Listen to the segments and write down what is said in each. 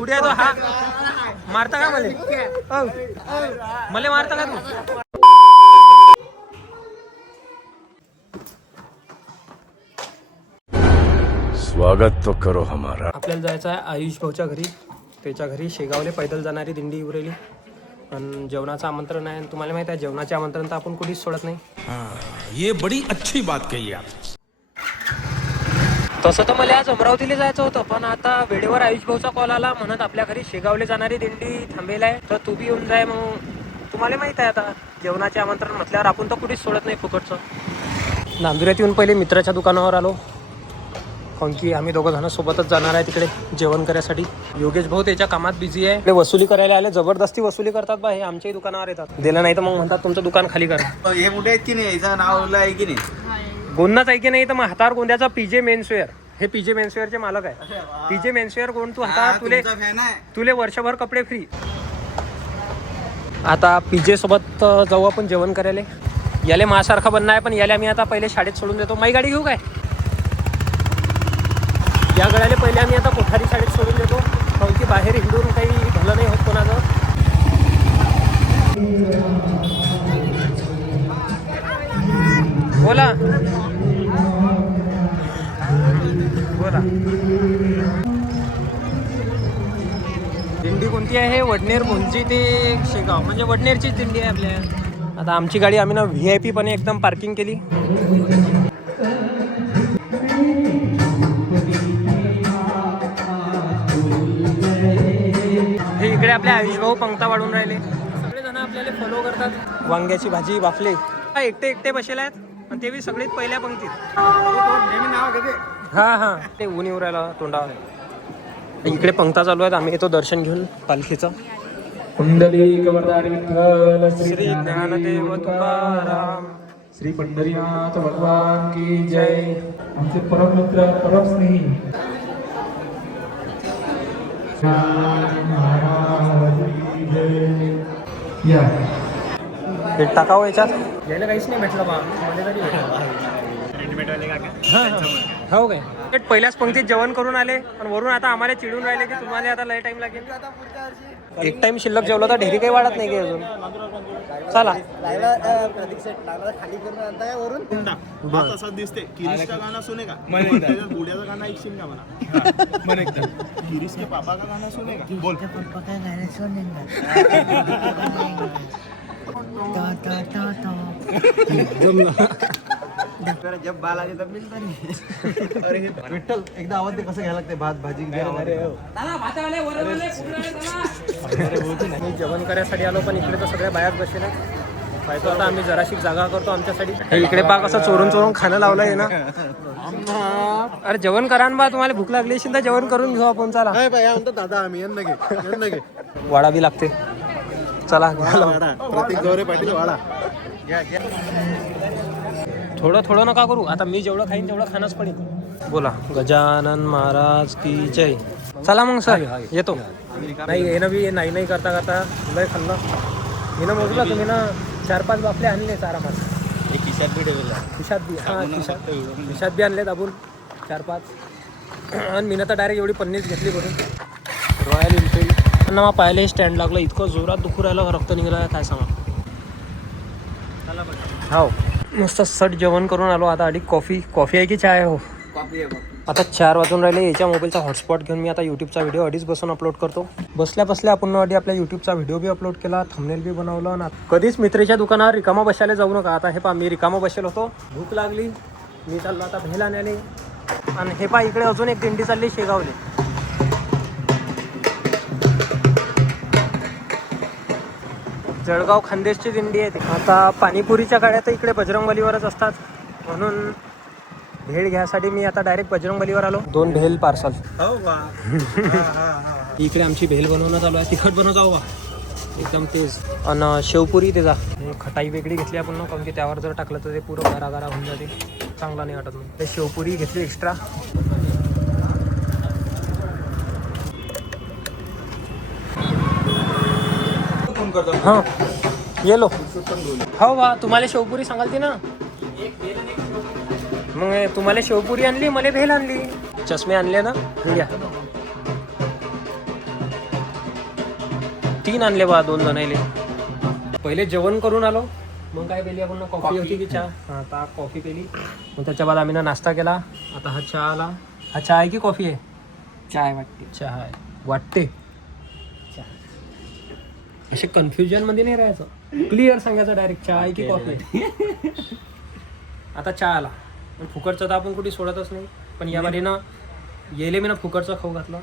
कुठे आहे तो? हा मारता का मले? मले मारता का तू? स्वागत तो करो हमारा. आपल्याला जायचं आहे आयुष भाऊच्या घरी. त्याच्या घरी शेगावले पैदल जाणारी दिंडी उरेली. पण जेवणाचं आमंत्रण आहे. तुम्हाला माहिती आहे जेवणाचे आमंत्रण तर आपण कुठेच सोडत नाही. ये बड़ी अच्छी बात कही आप. तसं तर मला आज अमरावतीला जायचं होतं, पण आता वेळेवर आयुष भाऊचा कॉल आला म्हणत आपल्या घरी शेगावले जाणारी दिंडी थांबेल आहे, तर तू बी येऊन जाय. मग तुम्हाला माहित आहे आता जेवणाचे आमंत्रण म्हटल्यावर आपण तर कुठेच सोडत नाही फुकटचं. नांदुऱ्यात येऊन पहिले मित्राच्या दुकानावर आलो, कारण की आम्ही दोघं जण सोबतच जाणार आहे तिकडे जेवण करायसाठी. योगेश भाऊ त्याच्या कामात बिझी आहे. ते वसुली करायला आले, जबरदस्ती वसुली करतात बा. हे आमच्याही दुकानावर येतात. दिलं नाही तर मग म्हणतात तुमचं दुकान खाली करा. हे मोठे आहेत की नाही? याचं नाव आहे की नाही? गोंदाच आहे की नाही? तर मग हातावर गोंद्याचा पीजे मेन्सवेअर. हे पीजे मेन्सवेअरचे मालक आहे. पीजे मेन्सवेअर कोण? तू हातावर तुले वर्षभर कपडे फ्री. आता पीजे सोबत जाऊ आपण जेवण करायला. याले माझ्यासारखा बनणं आहे, पण याला आम्ही आता पहिले शाळेत सोडून देतो. माई गाडी घेऊ काय? या गड्याला पहिले आम्ही आता कोठारी शाळेत सोडून देतो, कारण की बाहेर हिंडून काही भलं नाही होत कोणाचं. बोला बोला. दिंडी कोणती आहे? वडनेर मुंजी ते शेगाव, म्हणजे वडनेरचीच दिंडी आहे आपल्या. आता आमची गाडी आम्ही ना VIP पण एकदम पार्किंग केली. हे इकडे आपले आयुष भाऊ पंक्ता वाढून राहिले. सगळे जण आपल्याला फॉलो करतात. वांग्याची भाजी बाफले एकटे एकटे बसेले आहेत, आणि ते बी सगळेच पहिल्या पंक्तीत. हा ते ऊन येऊ राहिला तोंडावर. इकडे पंक्ता चालू आहेत. आम्ही येतो दर्शन घेऊन पालखीचं. कुंडली कवरदारी विठ्ठल श्री ज्ञानदेव तुकाराम. श्री पंढरीनाथ भगवान की जय. आमचे परम मित्र परम स्नेही या हे टाकावं याच्यात. यायला काहीच नाही भेटलं बा. मध्ये तरी हो काय? पहिल्याच पंक्तीत जेवण करून आले, पण वरून आता आम्हाला चिडून राहिले की तुम्हाला आता लय टाइम लागेल. एक टाइम शिल्लक जेवलं तर ढेरी काही वाढत नाही की अजून. चला खाली करून आणताय वरून. असं दिसते. किरीशचा गाना सुनेगा? बुड्याचा गाना ऐकशील का म्हणा? म्हण एकदा. किरीश के पापा का गाना सुनेगा? बोल. पापा का गाना सुनेगा? जब बाल आले तब मिळत नाही. विठ्ठल एकदा आवाज ते कसं घ्यायला लागते? भात भाजी जेवण करायसाठी आलो, पण इकडे तर सगळ्या बाहेर बसले. पाहतो आता आम्ही जराशी जागा करतो आमच्यासाठी. इकडे पा कसं चोरून चोरून खाणं लावलं आहे ना. अरे जेवण करा ना बा, तुम्हाला भूक लागली असेल तर जेवण करून घेऊ आपण. चला दादा आम्ही यांना घे वाडा बी लागते. चला प्रतीक गौरे पाटील वाडा. थोडं थोडं नका करू. आता मी जेवढं खाईन तेवढं खाणंच पडेल. बोला गजानन महाराज की जय. चला मग सर येतो. नाही येणं बी नाही करता करता लय खाल्लं मी ना. मोजलं तुम्ही ना 4-5 बाफले आणले आरामात. खिशात बी ठेवला. खिशात बी आणले दाबून 4-5. आणि मी ना तर डायरेक्ट एवढी पन्नीस घेतली भरून. रॉयल एनफिल्ड ना मग पाहिले स्टँड लागलं. इतकं जोरात दुखू राहिलं, रक्त निघालं काय सांगा. हो मस्त सट जेवण करून आलो. आता आधी कॉफी आहे की चाय? हो आता 4 वाजून राहिले. याच्या मोबाईलचा हॉटस्पॉट घेऊन मी आता यूट्यूबचा व्हिडिओ अडीच बसून अपलोड करतो. बसल्या आपण आधी आपल्या यूट्यूबचा व्हिडिओ बी अपलोड केला, थंबनेल बी बनवलं ना. कधीच मित्रेच्या दुकानावर रिकामा बसायला जाऊ नका. आता हे पा मी रिकामा बसेल होतो, भूक लागली, मी चाललो आता भेल आणायला. आणि हे पा इकडे अजून एक दिंडी चालली शेगावले. जळगाव खानदेशची दिंडी आहे. आता पाणीपुरीच्या गाड्या तर इकडे बजरंगबलीवरच असतात, म्हणून भेळ घ्यायसाठी मी आता डायरेक्ट बजरंगबलीवर आलो. 2 भेल पार्सल. इकडे आमची भेल बनवणं चालू आहे. तिखट बनवत जाऊ बा एकदम तेज. आणि शेवपुरी त्याचा खटाई वेगळी घेतली आपण ना, कारण की त्यावर जर टाकलं तर ते पुरं गारा होऊन जाते, चांगला नाही वाटत. ते शेवपुरी घेतली एक्स्ट्रा. हां येलो हो बा. तुम्हाला शेवपुरी सांगाल ती ना. मग तुम्हाला शेवपुरी आणली, मला भेल आणली. चष्मे आणले ना. घ्या 3 आणले बा 2 जणायले. पहिले जेवण करून आलो, मग काय पेली आपण कॉफी होती की चहा. हा आता कॉफी पेली, मग त्याच्या बाद आम्ही नाश्ता केला. आता हा चहा आला. हा चहा आहे की कॉफी आहे? चहा आहे वाटते. चहा आहे वाटते. असे कन्फ्युजन मध्ये नाही राहायचं, क्लिअर सांगायचं डायरेक्ट चहा आहे की कॉफी आहे. आता चहा आला. पण फुकटचं तर आपण कुठे सोडतच नाही, पण या बारीनं येले मी ना फुकटचा खाऊ घातला.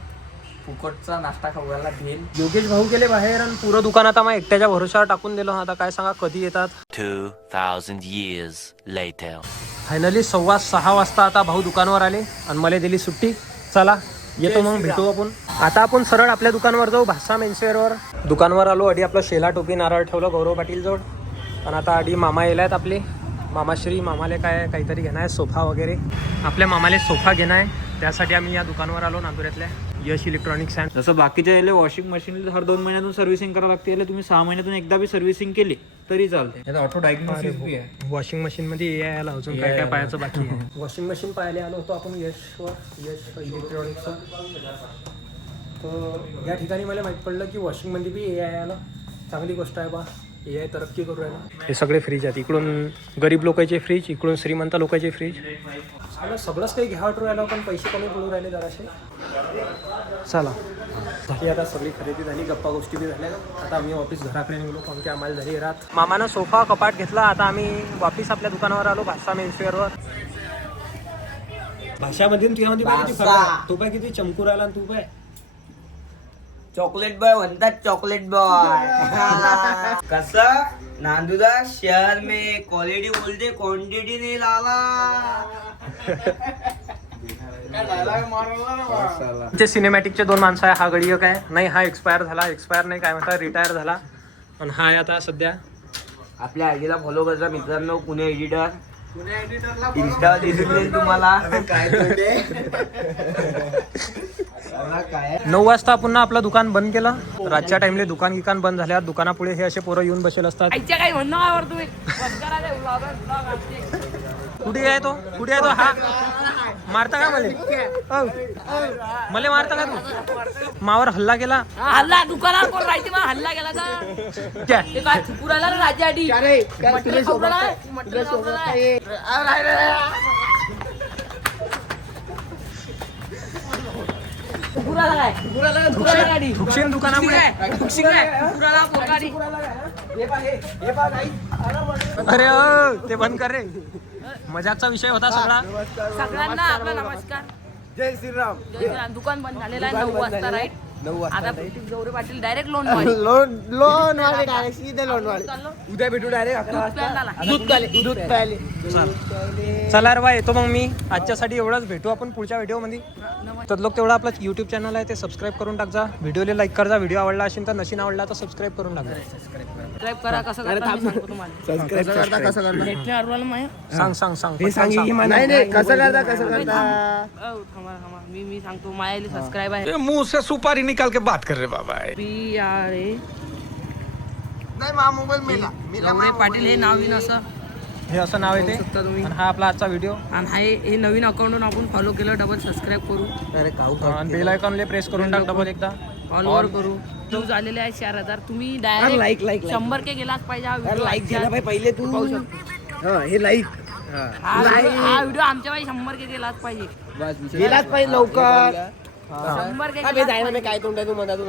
फुकटचा नाश्ता खाऊला भेल. योगेश भाऊ गेले बाहेर आणि पुरं दुकान आता मग एकट्याच्या भरोशावर टाकून दिलं. आता काय सांगा कधी येतात. 2,000 years later. फायनली 6:15 वाजता आता भाऊ दुकानावर आले आणि मला दिली सुट्टी. चला येतो मग भेटू आपण. आता आपण सरळ आपल्या दुकानावर जाऊ, भाषा मेन्सवेअरवर. दुकानावर आलो. अडी आपलं शेला टोपी नारळ ठेवलं गौरव पाटील जोड. आणि आता अडी मामा येला आहेत आपले मामाश्री. मामाले काहीतरी घेणं आहे, सोफा वगैरे. आपल्या मामाले सोफा घेणं आहे, त्यासाठी आम्ही या दुकानावर आलो नांदुऱ्यातल्या यश इलेक्ट्रॉनिक्स अँड. जसं बाकीच्या याला वॉशिंग मशीन हर 2 महिन्यातून सर्व्हिसिंग करावं लागते, याला तुम्ही 6 महिन्यातून एकदा बी सर्व्हिसिंग केली तरी चालते. ऑटो डायग्नोसिस बी आहे. वॉशिंग मशीन मध्ये ए आला अजून काय काय पाहायचं बाकी आहे. वॉशिंग मशीन पाहायला आलो होतो आपण यश इलेक्ट्रॉनिक्सवर. तर या ठिकाणी मला माहीत पडलं की वॉशिंग मध्ये बी ए आला. चांगली गोष्ट आहे बा, ए आय तरक्की करू राहिला. हे सगळे फ्रीज आहेत. इकडून गरीब लोकांचे फ्रीज, इकडून श्रीमंत लोकांचे फ्रीज. सगळंच काही घ्यावं वाटू राहिलं, पण पैसे कमी पडू राहिले जराशे. चला झाली आता सगळी खरेदी झाली, गप्पा गोष्टी बी झाल्या. आता आम्ही वापस घराकडे निघलो, कारण की आम्हाला झाली रात. मामानं सोफा कपाट घेतला. आता आम्ही वापस आपल्या दुकानावर आलो, भाषा मेन्सवेअरवर. भाषामध्ये तुझ्यामध्ये पाय किती फरक आहे? तू पाय किती चमकू राहिला आणि तू पाय चॉकलेट बॉय म्हणतात. चॉकलेट बॉय कसं नांदुरा शहर में क्वालिटी बोलते क्वांटिटी नहीं लाला. ते सिनेमॅटिकचे 2 माणसं आहे. हा गडी एक आहे, नाही हा एक्सपायर झाला. एक्सपायर नाही काय म्हणतात, रिटायर झाला. आणि हा आहे आता सध्या. आपल्या आयडीला फॉलो करा मित्रांनो, पुणे एडिटर. इंस्टा दिसून येईल तुम्हाला. 9 वाजता पुन्हा आपलं दुकान बंद केलं. रातच्या टाइमले दुकान बंद झाल्यावर दुकानापुढे हे असे पोरं येऊन बसेल असतात. कुठे आहे तो? कुठे आहे तो? हा मारता का मला मारता का तू? मावर हल्ला केला. हल्ला दुकानावर कोण राहते मग हल्ला गेला तर क्या? ते काय थुकुराला ना राज्यासाठी मटण खाऊला मटण थुकशील दुकानामुळे. अरे ते बंद कर रे, मजाकचा विषय होता सगळा. सगळ्यांना आपला नमस्कार. जय श्रीराम. जय श्रीराम. दुकान बंद झालेलं आहे 9 वाजता राईट. 9 वाजता आता गौरव पाटील डायरेक्ट लोन लोन वाले डायरेक्ट सीधे लोन वाले. उद्या भेटू डायरेक्ट 11 वाजता. दूध प्याले. चला रे बा, येतो मग मी. आजच्यासाठी एवढंच. भेटू आपण पुढच्या व्हिडिओमध्ये. तर लोक तेवढं आपलं यूट्यूब चॅनल आहे ते सबस्क्राईब करून टाकजा. व्हिडिओला लाईक करजा. व्हिडिओ आवडला असेल तर, नशीन आवडला तर सबस्क्राईब करून टाकजा. सबस्क्राईब करा. कसं करता मी सांगतो तुम्हाला. कसं करता? नेटने अरवाल माय सांग सांग सांग. नाही कसं करता. थांबा मी सांगतो. मायाली सबस्क्राईब आहे. मुंह से सुपारी निकाल के बात कर रहे बाबा. PRA नाही मा मोबाईल मिला. गौरव पाटील हे नवीन असं हे असं नाव येते. आणि हा आपला आजचा व्हिडिओ. आणि हे नवीन अकाउंटवरून आपण फॉलो केलं. डबल सबस्क्राईब करू. आणि बेल आयकॉनला प्रेस करून टाक डबल एकदा. फॉलोवर करू. व्ह्यूज आलेले आहे 4000. तुम्ही डायरेक्ट लाईक 100K गेलाच पाहिजे. हा व्हिडिओ लाईक केला पाहिजे पहिले तू. पाहू शकतो. हा हे लाईक हा व्हिडिओ आमच्या पाहिजे 100K गेलाच पाहिजे. गेलाच पाहिजे लवकर. 100K काय तोंड आहे तू म्हणा तू.